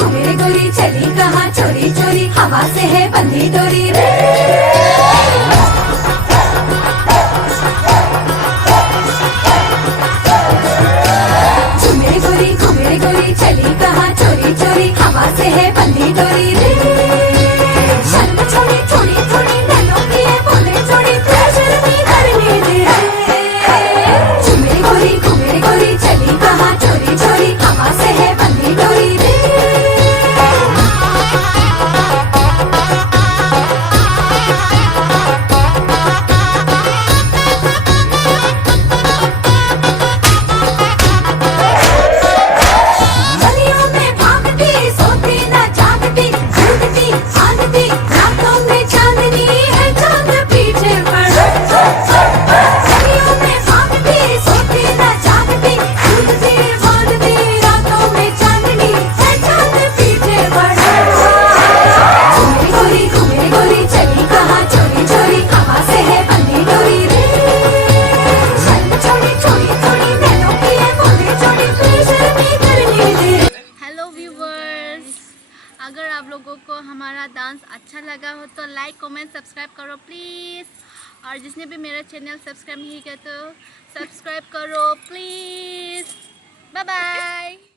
घूमे गोरी चली कहाँ चोरी चोरी, हवा से है बंधी डोरी रे। घूमे गोरी चली कहाँ चोरी चोरी, हवा से है बंधी डोरी रे। शर्म छोड़ी थोड़ी थोड़ी नैनों की है बोले छोड़ी, प्रेशर नहीं करने दे। घूमे गोरी चली कहाँ चोरी चोरी, हवा से है बंधी डोरी रे। अगर आप लोगों को हमारा डांस अच्छा लगा हो तो लाइक कमेंट सब्सक्राइब करो प्लीज़। और जिसने भी मेरा चैनल सब्सक्राइब नहीं किया तो सब्सक्राइब करो प्लीज़। Bye bye.